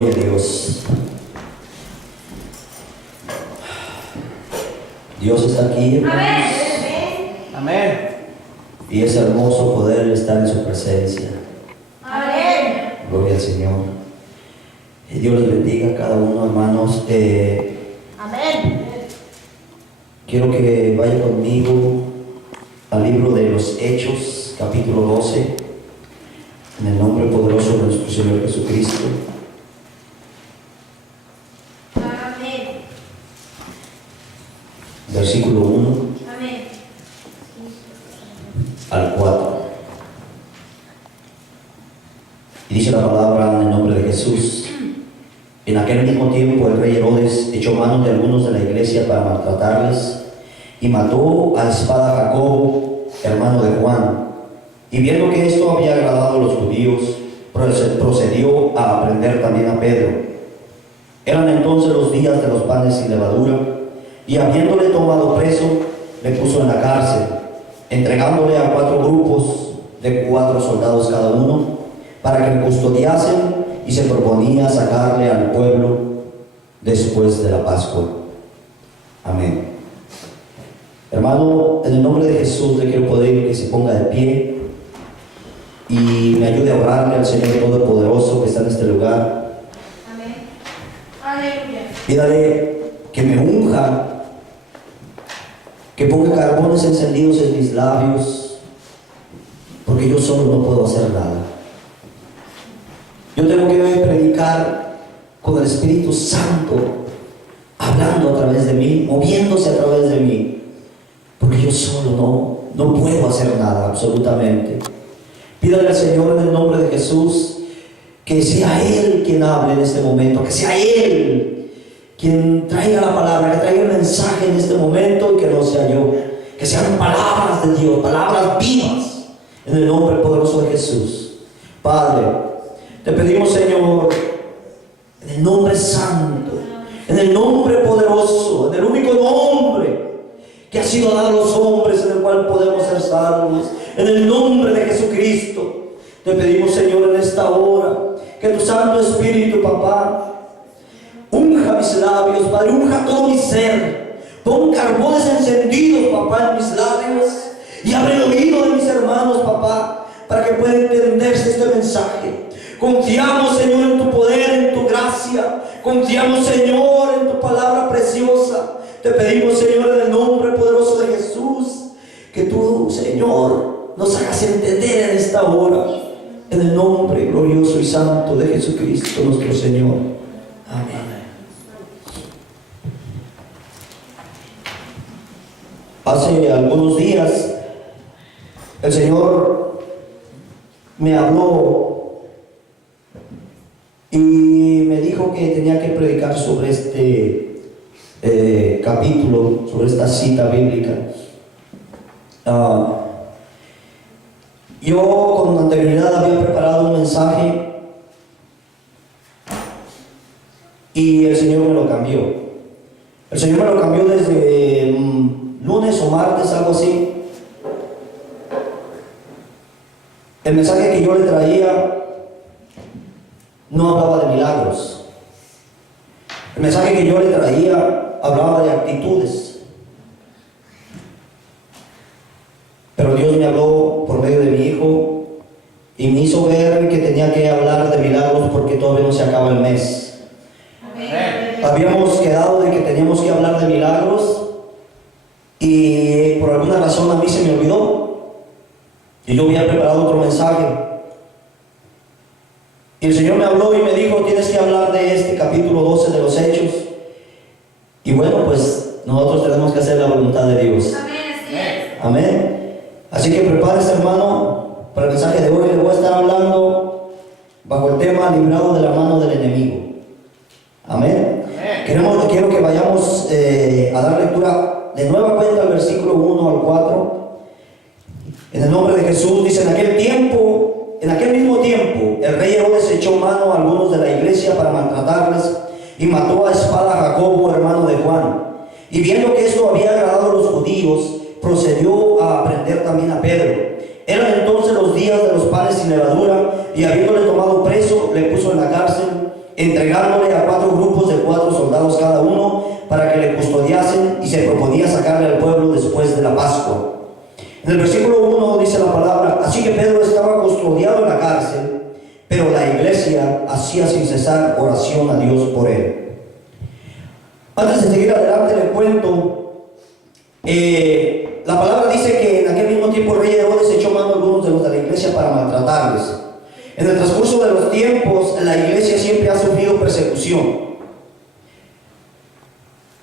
Dios. Dios está aquí, hermanos. Amén. Y es hermoso poder estar en su presencia. Amén. Gloria al Señor. Dios les bendiga a cada uno, hermanos. Amén. Quiero que vaya conmigo al libro de los Hechos, capítulo 12, en el nombre poderoso de nuestro Señor Jesucristo. Amén. Versículo 1 Amén. al 4. Y dice la palabra en el nombre de Jesús. En aquel mismo tiempo el rey Herodes echó mano de algunos de la iglesia para maltratarles y mató a espada a Jacobo, hermano de Juan. Y viendo que esto había agradado a los judíos, procedió a prender también a Pedro. Eran entonces los días de los panes sin levadura, y habiéndole tomado preso, le puso en la cárcel, entregándole a 4 grupos de 4 soldados cada uno, para que le custodiasen, y se proponía sacarle al pueblo después de la Pascua. Amén. Hermano, en el nombre de Jesús le quiero pedir que se ponga de pie y me ayude a orarle al Señor Todopoderoso que está en este lugar. Amén. Aleluya. Pídale que me unja, que ponga carbones encendidos en mis labios, porque yo solo no puedo hacer nada. Yo tengo que predicar con el Espíritu Santo, hablando a través de mí, moviéndose a través de mí, porque yo solo no puedo hacer nada, absolutamente. Pídale al Señor en el nombre de Jesús que sea Él quien hable en este momento, que sea Él quien traiga la palabra, que traiga el mensaje en este momento y que no sea yo, que sean palabras de Dios, palabras vivas, en el nombre poderoso de Jesús. Padre, te pedimos, Señor, en el nombre santo, en el nombre poderoso, en el único nombre que ha sido dado a los hombres, en el cual podemos ser salvos, en el nombre de Jesucristo, te pedimos, Señor, en esta hora, que tu Santo Espíritu, papá, unja mis labios, Padre, unja todo mi ser, pon carbones encendidos, papá, en mis labios, y abre el oído de mis hermanos, papá, para que pueda entenderse este mensaje. Confiamos, Señor, en tu poder, en tu gracia. Confiamos, Señor, en tu palabra preciosa. Te pedimos, Señor, en el nombre poderoso de Jesús, que tú, Señor, nos hagas entender en esta hora, en el nombre glorioso y santo de Jesucristo, nuestro Señor. Amén. Hace algunos días, el Señor me habló y me dijo que tenía que predicar sobre este capítulo, sobre esta cita bíblica. Yo con anterioridad había preparado un mensaje y el Señor me lo cambió. El Señor me lo cambió desde lunes o martes, algo así. El mensaje que yo le traía no hablaba de milagros. El mensaje que yo le traía hablaba de actitudes. Pero Dios me habló por medio de mi hijo y me hizo ver que tenía que hablar de milagros porque todavía no se acaba el mes. Amén. Habíamos quedado de que teníamos que hablar de milagros y por alguna razón a mí se me olvidó. Y yo había preparado otro mensaje. Y el Señor me habló y me dijo, tienes que hablar de este capítulo 12 de los Hechos. Y bueno, pues nosotros tenemos que hacer la voluntad de Dios. Amén. Así es. Amén. Así que prepárese, hermano, para el mensaje de hoy. Le voy a estar hablando bajo el tema librado de la mano del enemigo. Amén. Quiero que vayamos a dar lectura de nueva cuenta al versículo 1 al 4. En el nombre de Jesús dice, en aquel mismo tiempo, el rey Herodes echó mano a algunos de la iglesia para maltratarles y mató a espada a Jacobo, hermano de Juan. Y viendo que esto había agradado a los judíos, procedió a prender también a Pedro. Eran entonces los días de los panes sin levadura, y habiéndole tomado preso, le puso en la cárcel, entregándole a 4 grupos de 4 soldados cada uno para que le custodiasen, y se proponía sacarle al pueblo después de la Pascua. En el versículo 1 dice la palabra: así que Pedro estaba custodiado en la cárcel, pero la iglesia hacía sin cesar oración a Dios por él. Antes de seguir adelante les cuento, la palabra dice que en aquel mismo tiempo el rey Herodes echó mano a algunos de los de la iglesia para maltratarles. En el transcurso de los tiempos, la iglesia siempre ha sufrido persecución.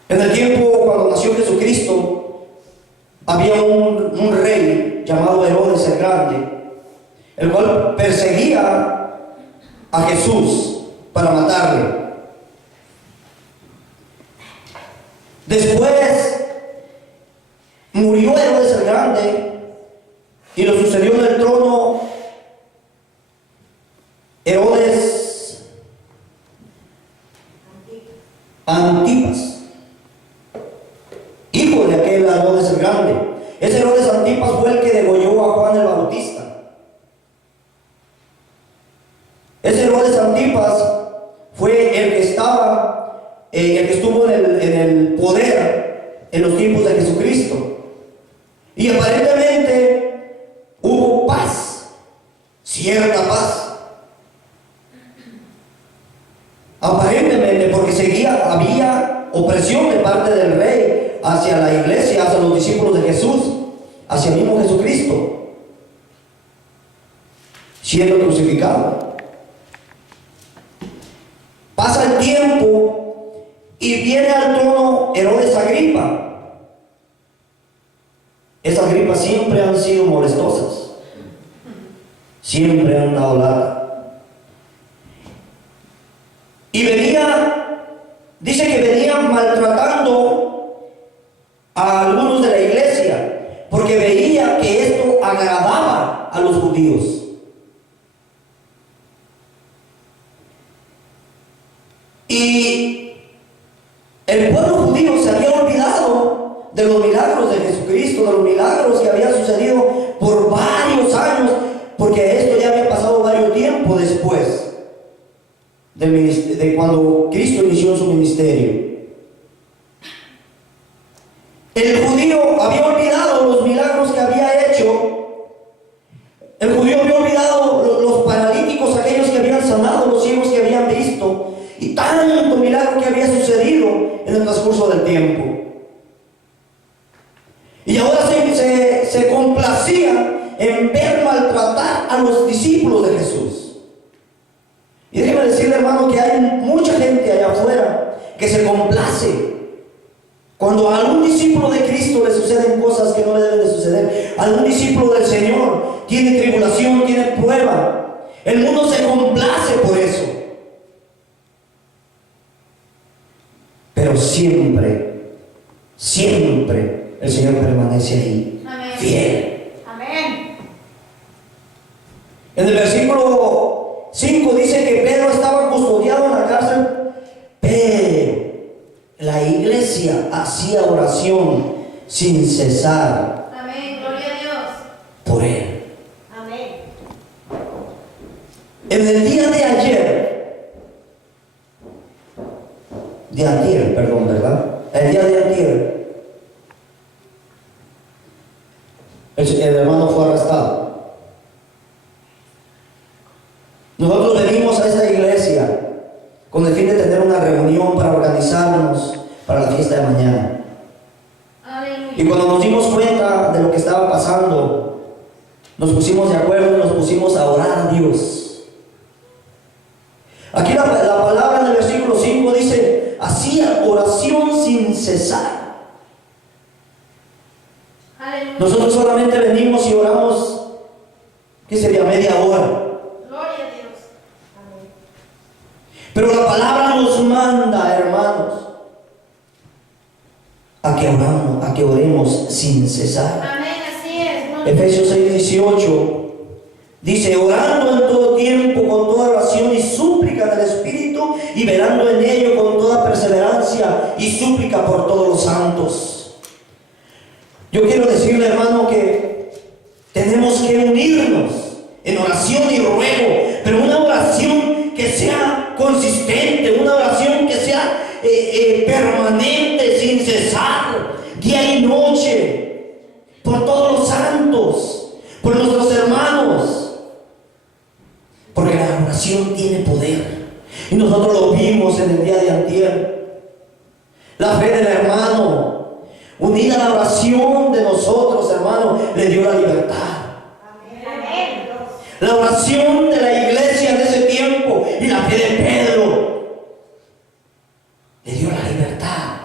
En el tiempo cuando nació Jesucristo, había un rey llamado Herodes el Grande, el cual perseguía a Jesús para matarle. Después murió Herodes el Grande y lo sucedió en el trono Herodes Antipas, hijo de aquel Herodes el Grande. Ese Herodes Antipas fue el que degolló a Juan el Bautista. Ese Herodes Antipas fue el que estuvo en el poder en los tiempos de Jesucristo. Y aparentemente hubo paz, cierta paz. Aparentemente, porque había opresión de parte del rey hacia la iglesia, hacia los discípulos de Jesús, hacia el mismo Jesucristo, siendo crucificado. Pasa el tiempo y viene al trono Herodes Agripa. Esas gripas siempre han sido molestosas, siempre han dado lata. Y dice que venían maltratando a algunos de la iglesia, porque veía que esto agradaba a los judíos. Y el pueblo judío se había olvidado de los milagros de Jesucristo, de los milagros que habían sucedido por varios años, porque esto ya había pasado varios tiempos después de cuando Cristo inició su ministerio. El judío había olvidado los milagros que había hecho. El judío había olvidado los paralíticos, aquellos que habían sanado, los ciegos que habían visto, y tanto milagro que había sucedido en el transcurso del tiempo. Y ahora se complacía en ver maltratar a los discípulos de Jesús. Y déjeme decirle, hermano, que hay mucha gente allá afuera que se complace cuando a algún discípulo de Cristo le suceden cosas que no le deben de suceder. A algún discípulo del Señor tiene tribulación, tiene prueba. El mundo se complace por eso. Pero siempre, siempre el Señor permanece ahí. Amén. Fiel. Amén. En el versículo 5 dice que Pedro estaba custodiado en la cárcel, pero la iglesia hacía oración sin cesar. Amén. Gloria a Dios. Por él. Amén. En el día de ayer, ¿verdad? El día de ayer, el hermano fue arrestado. Nosotros venimos a esta iglesia con el fin de tener una reunión para organizarnos para la fiesta de mañana. Aleluya. Y cuando nos dimos cuenta de lo que estaba pasando, nos pusimos de acuerdo y nos pusimos a orar a Dios. Aquí la palabra en el versículo 5 dice: hacía oración sin cesar. Aleluya. Nosotros solamente venimos y oramos, ¿qué sería? Media hora. Gloria a Dios. Amén. Pero la palabra nos manda, hermanos, a que oremos sin cesar. Amén, así es. Gloria. Efesios 6:18 dice: orando en todo tiempo con toda oración y súplica del Espíritu, y velando en ello con toda perseverancia y súplica por todos los santos. Yo quiero decirle, hermano, que tenemos que unirnos en oración y ruego, pero una oración que sea consistente, permanente, sin cesar, día y noche, por todos los santos, por nuestros hermanos, porque la oración tiene poder. Y nosotros lo vimos en el día de antier. La fe del hermano, unida a la oración de nosotros, hermano, le dio la libertad. La oración de la iglesia de ese tiempo y la fe de Pedro le dio la libertad.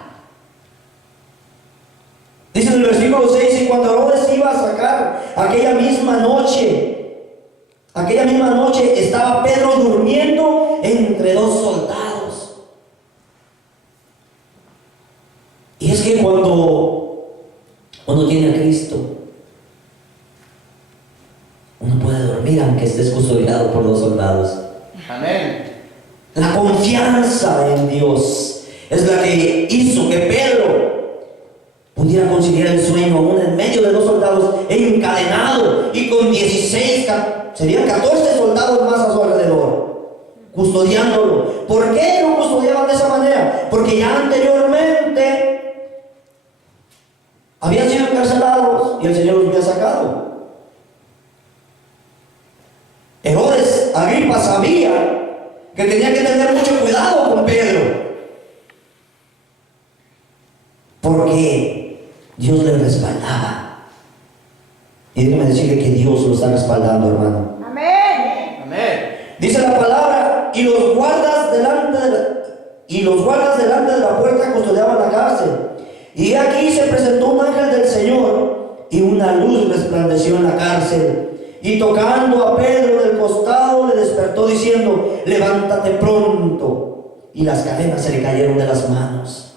Dice en el versículo 6: y cuando Herodes iba a sacar aquella misma noche estaba Pedro durmiendo entre dos soldados. Y es que cuando uno tiene a Cristo, uno puede dormir aunque estés custodiado por los soldados. Amén. La confianza en Dios es la que hizo que Pedro pudiera conciliar el sueño aún en medio de los soldados, encadenado y con 16, serían 14 soldados más a su alrededor, custodiándolo. ¿Por qué lo custodiaban de esa manera? Porque ya anteriormente habían sido encarcelados y el Señor los había sacado. Herodes Agripa sabía que tenía que tener mucho cuidado con Pedro, porque Dios le respaldaba. Y déjeme decirle que Dios lo está respaldando, hermano. Amén. Amén. Dice la palabra: y los guardas delante de la puerta custodiaban la cárcel. Y aquí se presentó un ángel del Señor, y una luz resplandeció en la cárcel. Y tocando a Pedro del costado, le despertó diciendo: levántate pronto. Y las cadenas se le cayeron de las manos.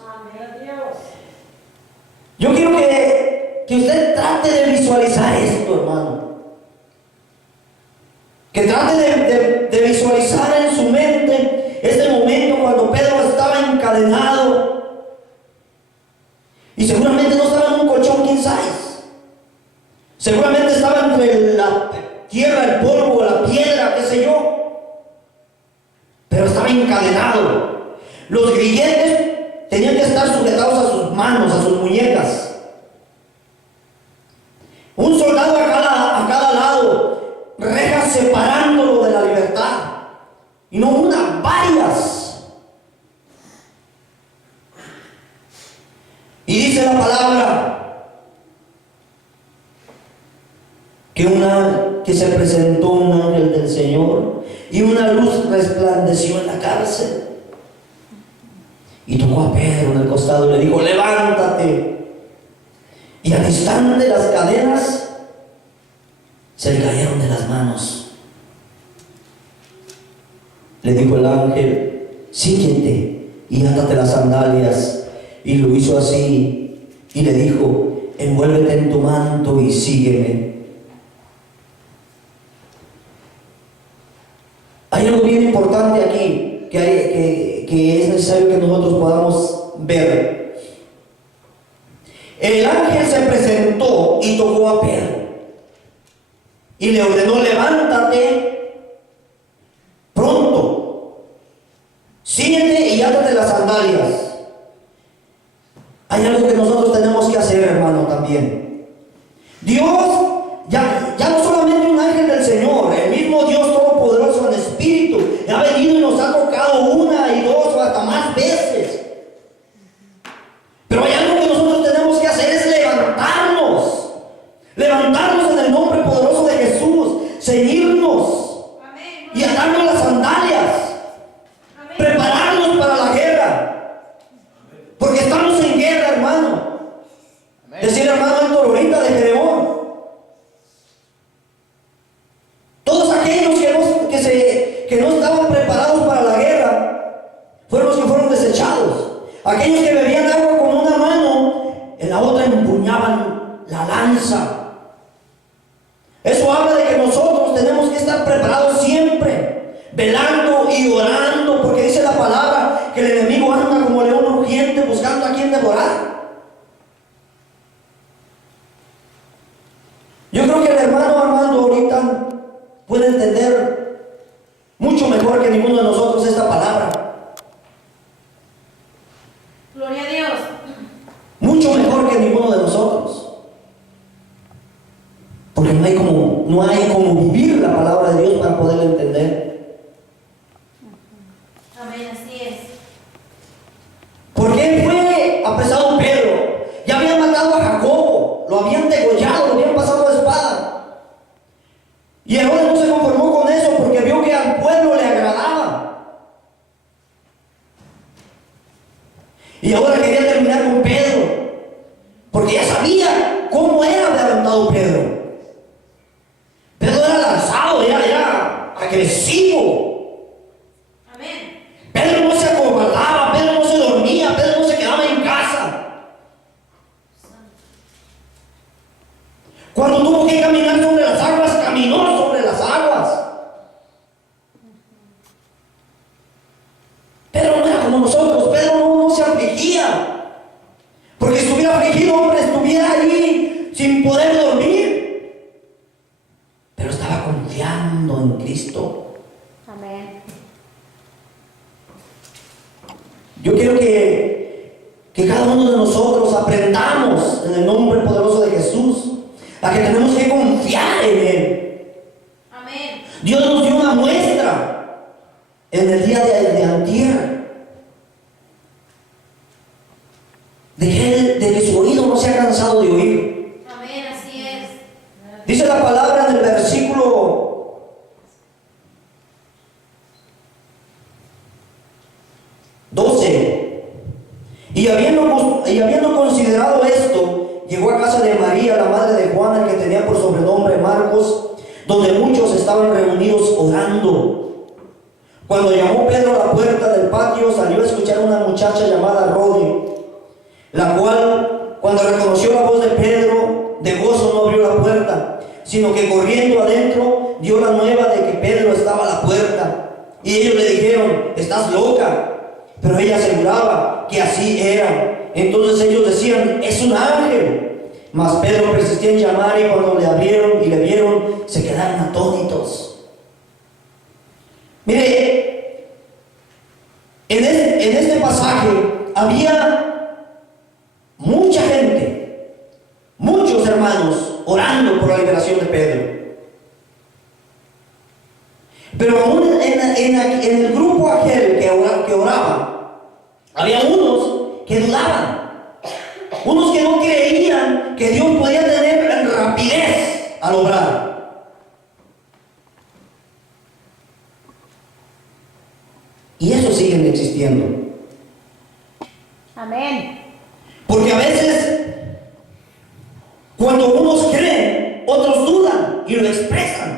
Yo quiero que usted trate de visualizar esto, hermano. Que trate de visualizar en su mente este momento cuando Pedro estaba encadenado. Y seguramente no estaba en un colchón king size. Seguramente estaba entre la tierra, el polvo, la piedra, qué sé yo. Pero estaba encadenado. Los grilletes tenían que estar sujetados a sus manos, a sus muñecas. Un soldado a cada lado, rejas separándolo de la libertad. Y no una, varias. Y dice la palabra que se presentó un ángel del Señor y una luz resplandeció en la cárcel. Y tocó a Pedro en el costado y le dijo: levántate. Y al instante las cadenas se le cayeron de las manos. Le dijo el ángel: síguete y átate las sandalias. Y lo hizo así. Y le dijo: envuélvete en tu manto y sígueme. Hay algo bien importante aquí que es necesario que nosotros podamos ver. El ángel se presentó y tocó a Pedro y le ordenó: levántate pronto, síguete y átate las sandalias. Hay algo que nosotros tenemos que hacer, hermano, también. Dios, ya no solamente un ángel del Señor, el mismo Dios Todopoderoso en espíritu, ha venido y nos ha tocado una y dos o hasta más veces. Pero hay algo que nosotros tenemos que hacer: es levantarnos en el nombre poderoso de Jesús, ceñirnos y atarnos las sandalias, prepararnos para la guerra, porque estamos en guerra, hermano. Decía el hermano Héctor ahorita de Gedeón: todos aquellos que no estaban preparados para la guerra fueron los que fueron desechados. Aquellos que bebían agua con una mano, en la otra empuñaban la lanza. Eso habla de que nosotros tenemos que estar preparados siempre, velando y orando, porque dice la palabra que el enemigo anda como león rugiente buscando a quien devorar. Yo creo que el hermano Armando ahorita puede entender mucho mejor que ninguno de nosotros esta palabra. entender? Amén, así es. ¿Por qué fue apresado Pedro? Ya habían matado a Jacobo, lo habían degollado, lo habían pasado a espada. Y Herodes no se conformó con eso porque vio que al pueblo le agradaba. Y ahora quería terminar con Pedro, porque ya sabía cómo era de adelantado Pedro. Pedro era lanzado, era agresivo. Amén. Pedro no se acobardaba, Pedro no se dormía, Pedro no se quedaba en casa. Cuando tuvo que caminar sobre las aguas, caminó sobre las aguas. Pedro no era como nosotros, Pedro no se afligía. Porque si estuviera afligido, hombre, estuviera allí sin poder dormir. Pero estaba confiando en Cristo. Amén. Yo quiero que cada uno de nosotros aprendamos en el nombre poderoso de Jesús a que tenemos que confiar en Él. Amén. Dios nos dio una muestra en el día de antier de que su oído no se ha cansado de oír. Amén, así es. Dice la palabra en el versículo 12. Y habiendo considerado esto, llegó a casa de María, la madre de Juana, que tenía por sobrenombre Marcos, donde muchos estaban reunidos orando. Cuando llamó Pedro a la puerta del patio, salió a escuchar a una muchacha llamada Rodi, la cual, cuando reconoció la voz de Pedro, de gozo no abrió la puerta, sino que corriendo adentro dio la nueva de que Pedro estaba a la puerta. Y ellos le dijeron: estás loca. Pero ella aseguraba que así era. Entonces ellos decían: es un ángel. Mas Pedro persistía en llamar, y cuando le abrieron y le vieron, se quedaron atónitos. Mire, en este pasaje había mucha gente, muchos hermanos orando por la liberación de Pedro. Pero aún en el grupo aquel que oraba, había unos que dudaban, unos que no creían que Dios podía tener rapidez al obrar. Y eso siguen existiendo. Amén. Porque a veces, cuando unos creen, otros dudan y lo expresan.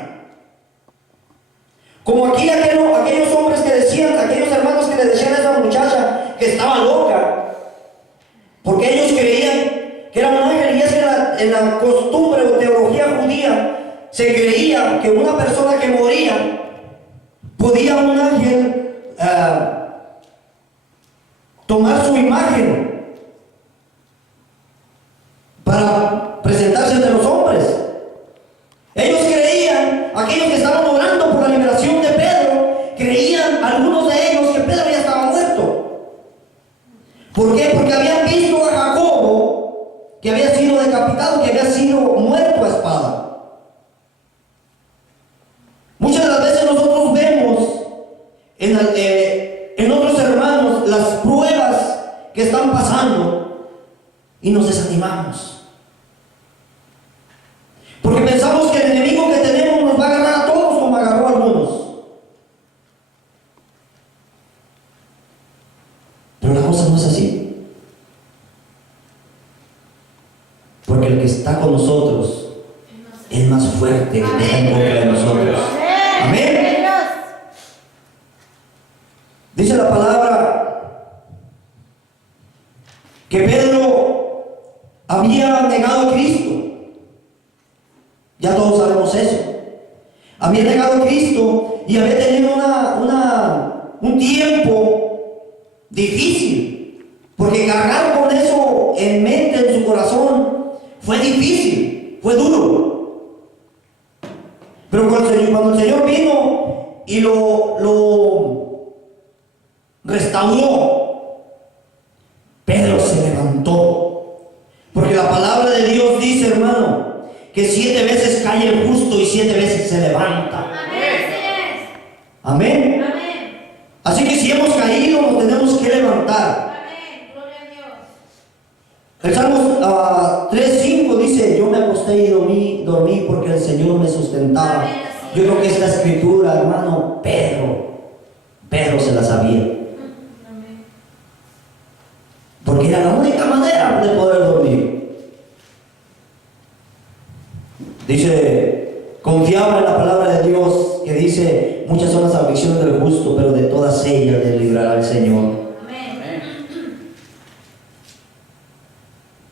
Como aquí aquellos hombres que decían, aquellos hermanos que le decían a esa muchacha que estaba loca, porque ellos creían que era un ángel. Y es que en la costumbre o teología judía se creía que una persona que moría, podía un ángel tomar su imagen para presentarse ante los hombres. Ellos creían, aquellos que estaban orando por la liberación de Pedro, creían algunos de ellos que Pedro ya estaba muerto. ¿Por qué? Porque habían visto a Jacobo, que había sido decapitado, que había sido muerto a espada. Muchas de las veces nosotros vemos en otros hermanos las pruebas que están pasando y nos desanimamos. Porque pensamos que el enemigo que tenemos nos va a agarrar a todos como agarró a algunos. Pero la cosa no es así. Porque el que está con nosotros es más fuerte que el que está en contra de nosotros. Amén. Dice la palabra que Pedro había negado a Cristo. Ya todos sabemos eso. Había negado a Cristo y había tenido un tiempo difícil, porque cargar con eso en mente, en su corazón, fue difícil, fue duro. Pero cuando el Señor vino y lo restauró, Pedro se levantó. Porque la palabra de Dios dice, hermano, que 7 veces cae el justo y 7 veces se levanta. Amén, así es. Amén. Amén. Así que si hemos caído, nos tenemos que levantar. Amén. Gloria a Dios. El Salmos 3:5 dice: yo me acosté y dormí porque el Señor me sustentaba. Amén, así Yo creo que es. esta escritura, hermano, Pedro se la sabía. Amén. Porque era la única manera de poder dormir. Dice, confiaba en la palabra de Dios, que dice: muchas son las aflicciones del justo, pero de todas ellas le librará el Señor. Amén.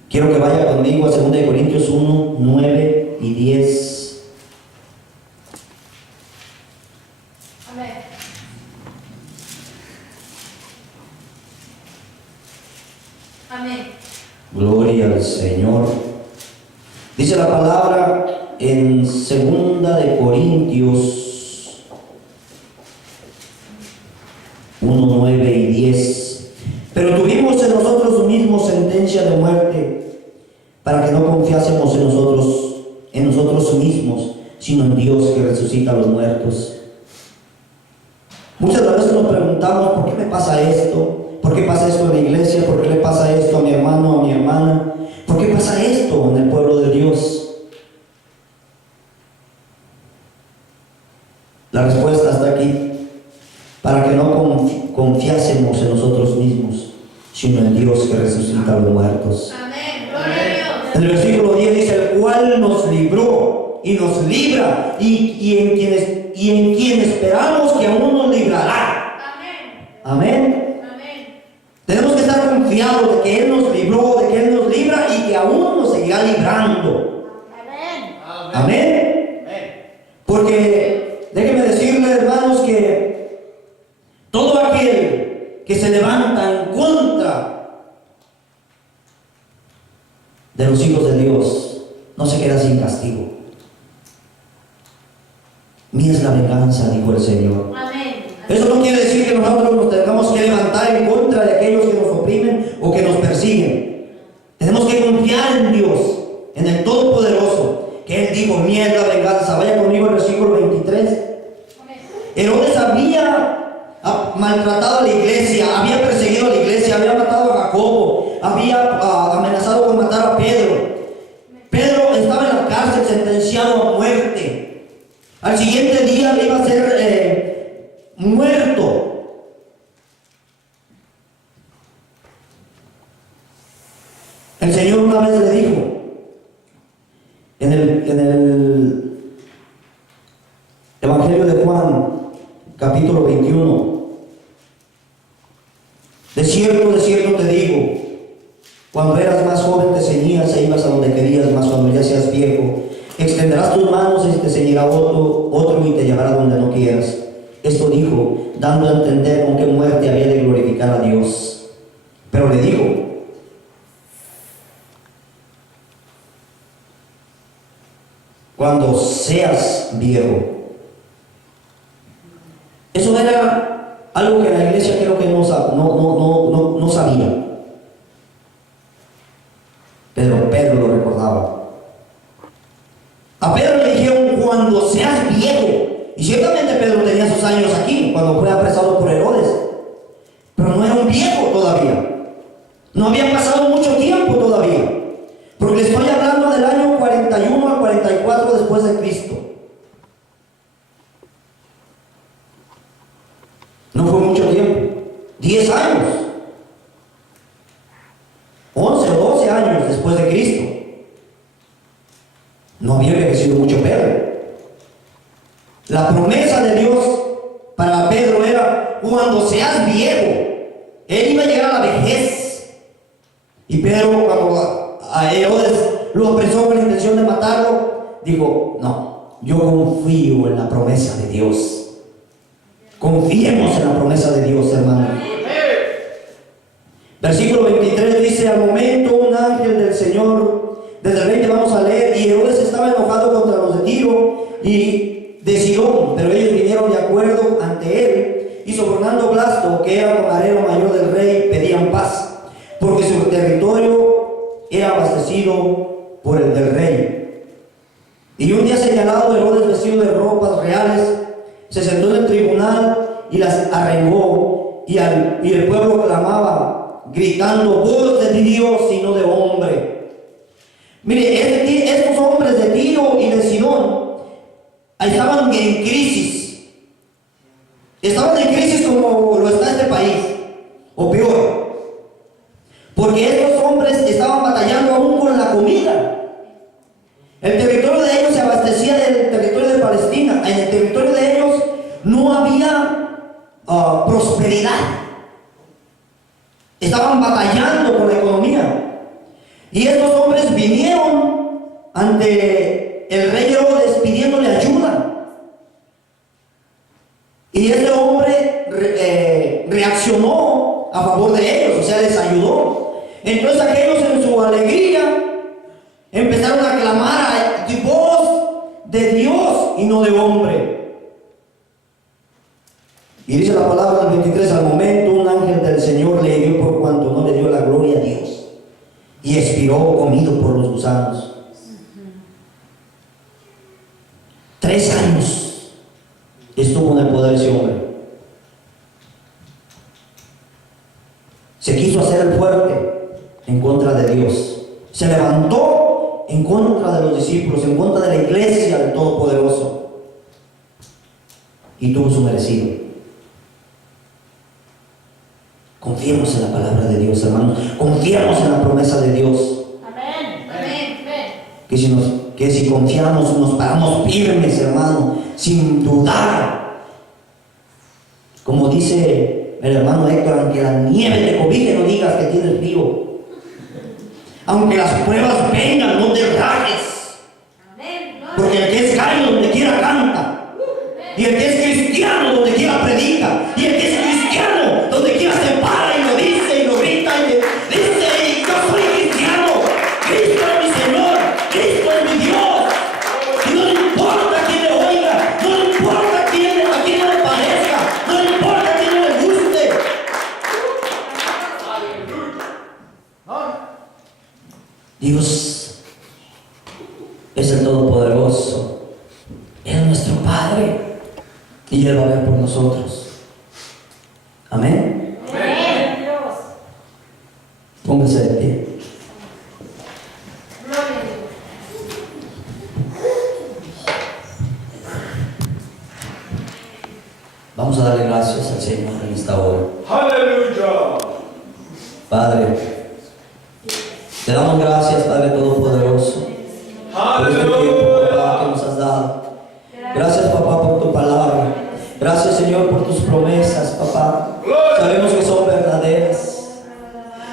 Quiero que vaya conmigo a 2 Corintios 1, 9 y 10. Amén. Amén. Gloria al Señor. Dice la palabra en 2 Corintios 1, 9 y 10. Pero tuvimos en nosotros mismos sentencia de muerte, para que no confiásemos en nosotros mismos, sino en Dios que resucita a los muertos. Muchas veces nos preguntamos: ¿por qué me pasa esto? ¿Por qué pasa esto en la iglesia? ¿Por qué le pasa esto a mi hermano o a mi hermana? ¿Por qué pasa esto en el pueblo de Dios? La respuesta está aquí: para que no confiásemos en nosotros mismos, sino en Dios que resucita a los muertos. Amén. Gloria a Dios. En el versículo 10 dice: el cual nos libró y nos libra, y en quien esperamos que aún nos librará. Amén. Amén. Amén. Tenemos que estar confiados de que Él nos libró, de que Él nos libra y que aún nos seguirá librando. Amén. Amén. Porque déjenme decirles, hermanos, que todo aquel que se levanta en contra de los hijos de Dios no se queda sin castigo. Mía es la venganza, dijo el Señor. Amén. Eso no quiere decir que nosotros nos tengamos que levantar en contra de aquellos que nos oprimen o que nos persiguen. Tenemos que confiar en Dios, en el Todopoderoso, que Él dijo: mía es la venganza. Vaya conmigo al versículo 23. Amén. Herodes había maltratado a la iglesia, había perseguido a la iglesia, había matado a Jacobo, había amenazado con matar a Pedro. Pedro estaba en la cárcel, sentenciado a muerte. Al siguiente día le iba a ser muerto. El Señor una vez le dijo en el Evangelio de Juan, capítulo 21: de cierto te digo, cuando eras más joven te ceñías e ibas a donde querías, mas cuando ya seas viejo, extenderás tus manos y te ceñirá otro y te llevará donde no quieras. Esto dijo, dando a entender con qué muerte había de glorificar a Dios. Pero le dijo: cuando seas viejo. Eso era algo que la iglesia creo que no sabía. Pero Pedro lo recordaba. A Pedro le dijeron: cuando seas viejo. Y ciertamente Pedro tenía sus años aquí cuando fue apresado por Herodes, pero no era un viejo todavía. No había pasado mucho tiempo todavía, porque le estoy hablando del año 41 al 44 después de Cristo. No fue mucho tiempo, 10 años, 11 o 12 años después de Cristo. No había envejecido mucho Pedro. La promesa de Dios para Pedro era: cuando seas viejo. Él iba a llegar a la vejez. Y Pedro, cuando a Herodes lo apresó con la intención de matarlo, dijo: no, yo confío en la promesa de Dios. Confiemos en la promesa de Dios, hermano. Versículo 23 dice: al momento un ángel del Señor, desde el 20 vamos a leer, y Herodes estaba enojado contra los de Tiro y de Sidón, pero ellos vinieron de acuerdo ante él, y sobornando Blasto, que era camarero mayor del rey, pedían paz, porque su territorio era abastecido por el del rey. Y un día señalado, Herodes, vestido de ropas reales, se sentó en el tribunal tribunal y las arrengó, y el pueblo clamaba, gritando, voz de Dios y no de hombre. Mire, estos hombres de Tiro y de Sidón estaban en crisis. Estaban en crisis como lo está este país, o peor. Porque estos hombres estaban batallando aún con la comida. El territorio de ellos se abastecía del territorio de Palestina. En el territorio de ellos no había prosperidad. Estaban batallando con la economía. Y estos hombres vinieron ante el rey Herodes pidiéndole ayuda. Y este hombre reaccionó a favor de ellos, o sea, les ayudó. Entonces aquellos en su alegría empezaron a clamar a voz de Dios y no de hombre. Y dice la palabra del 23, al momento un ángel del Señor le hirió por cuanto no le dio la gloria a Dios, y expiró comido por los gusanos. 3 años estuvo en el poder ese hombre. Se quiso hacer el fuerte en contra de Dios. Se levantó en contra de los discípulos, en contra de la iglesia del Todopoderoso. Y tuvo su merecido. Confiemos en la palabra de Dios, hermanos. Confiemos en la promesa de Dios. Amén. Amén. Que si confiamos, nos paramos firmes, hermano, sin dudar. Como dice el hermano Héctor, aunque la nieve te cobije, no digas que tienes frío. Aunque las pruebas vengan, no te rajes. Amén. Porque el que es gallo donde quiera canta. Y el que es cristiano donde quiera predica. Y el que es cristiano donde quiera se para y lo dice y lo grita y dice, yo soy cristiano. Cristo es mi Señor. Cristo es mi Dios. Y no le importa quién le oiga. No le importa a quién no le parezca. No le importa a quién no le guste. Dios es el Todopoderoso. Es nuestro Padre. Y Él va a ver por nosotros. Amén. Amén. Dios. Póngase de pie. Gloria a Dios. Vamos a darle gracias al Señor en esta hora. Aleluya. Padre, te damos gracias, Padre Todopoderoso, por este tiempo, papá, que nos has dado. Gracias, papá, por tu palabra. Gracias, Señor, por tus promesas, papá. Sabemos que son verdaderas.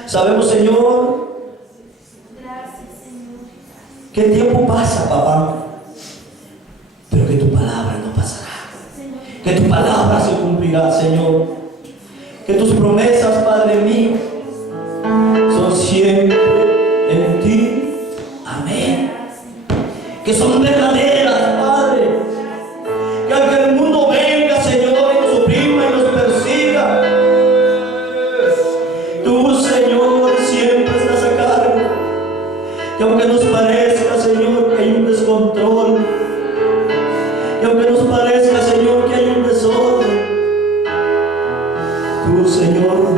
Sabemos, Señor, que el tiempo pasa, papá, pero que tu palabra no pasará. Que tu palabra se cumplirá, Señor. Que tus promesas, Padre mío, son siempre en ti. Amén. Que son verdaderas, Padre. Que aunque el mundo venga, Señor, y nos oprima y nos persiga, tú, Señor, siempre estás a cargo. Que aunque nos parezca, Señor, que hay un descontrol, que aunque nos parezca, Señor, que hay un desorden, tú, Señor,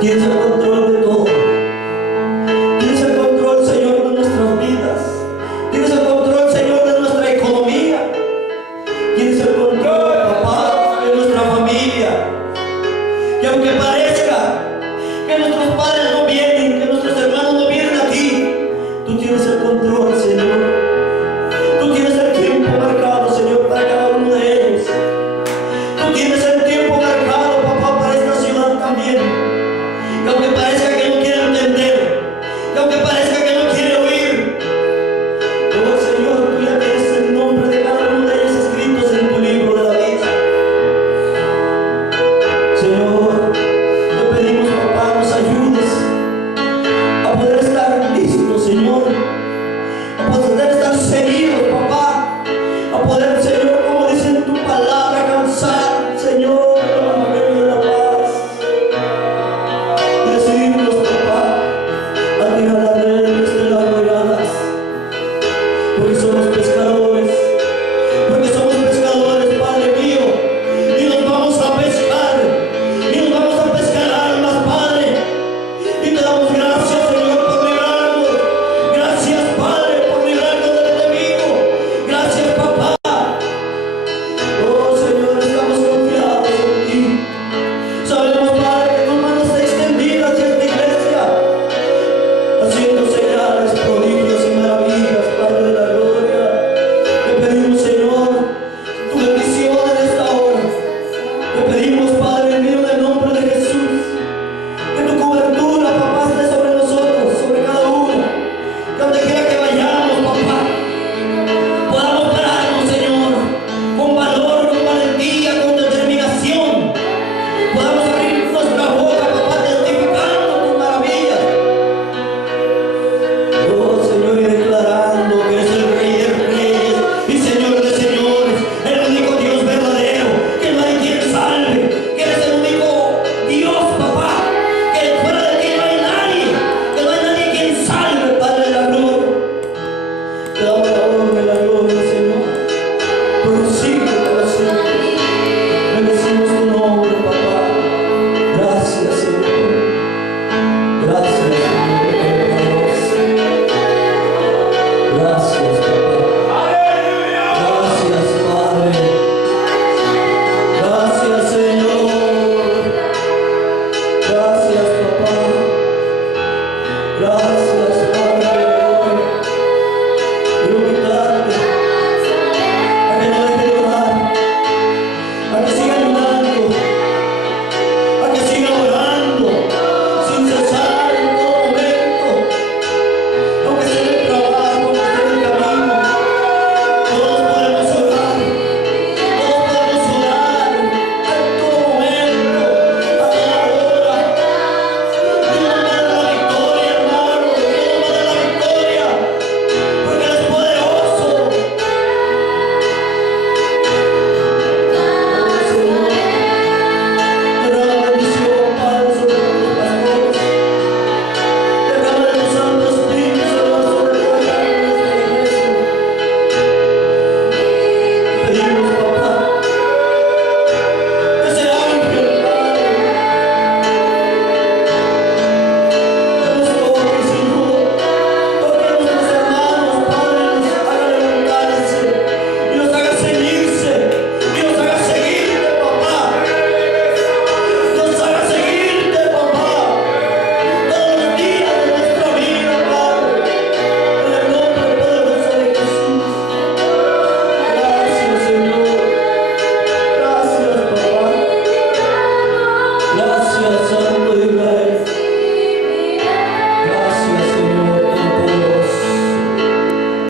tienes el control de todo. Tienes el control, Señor, de nuestras vidas. Tienes el control, Señor, de nuestra economía. Tienes el control, papá, de nuestra familia. Y aunque parezca que nuestros padres no vienen, que nuestros hermanos no vienen a ti, tú tienes el control, Señor. Tú tienes el tiempo marcado, Señor, para cada uno de ellos. Tú tienes el